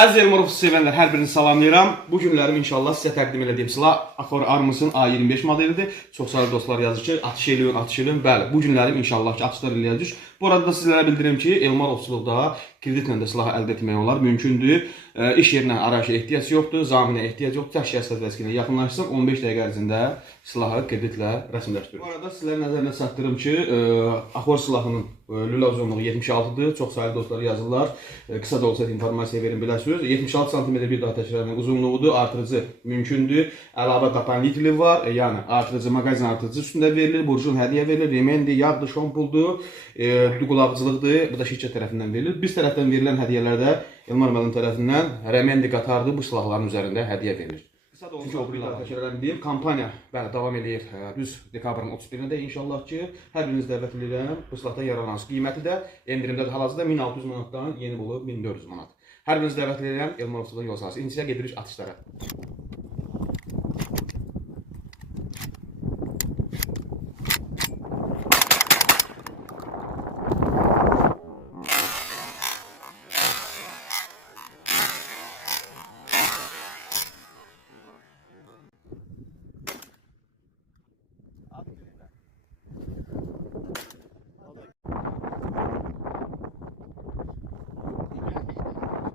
Əziz Elmarov sevənlər, hər birini salamlayıram. Bu günlərim inşallah sizə təqdim edəcəyim silah Akor Armus'un A25 modelidir. Çox sağ dostlar yazır ki, atış eləyin. Bəli, bu günlərim inşallah ki, atışlar eləyəcək. Bu arada da sizlərə bildirim ki, Elmarovçuluqda kreditlə də silah əldə etmək olar, mümkündür. İş yerinə arayışa ehtiyac yoxdur, zaminə ehtiyac yoxdur. Tək şəxsiyyət vəsiqəsinə yaxınlaşsın, 15 dəqiqə ərzində silahı kreditlə rəsmiləşdirir. Bu arada sizlərin nəzərinə çatdırım ki, Akor silahının lülə uzunluğu 76-dır. Çox sayılı dostlar yazırlar. Qısa da olsa informasiya verin biləsiniz. 76 sm bir daha təkrarlamaq uzunluğudur. Artırıcı mümkündür. Əlavə qapanitli var. Yəni artırıcı, mağazin artırıcı üstündə verilir. Burjun hədiyyə verilir. Remendi, yağdır, şompuldur. Qulaqcılıqdır. Bu da şirkət tərəfindən verilir. Biz tərəfdən verilən hədiyyələrdə Elmar müəllim tərəfindən remendi qatardır. Bu silahların üzərində hədiyyə verilir. Qısa da olsa o bir daha təkrarlayım. Kampaniya bəli davam eləyir. Düz dekabrın 31-də inşallah ki, hər biriniz dəvət edirəm. Bu silahdan yararlanırsınız. Qiyməti də endirimdədir. Hal-hazırda 1600 manatdan yeni olub 1400 manat. Hər biriniz dəvət edirəm. Elmarovçuluqda yol sahəsi. İndi sizə gedirik atışlara.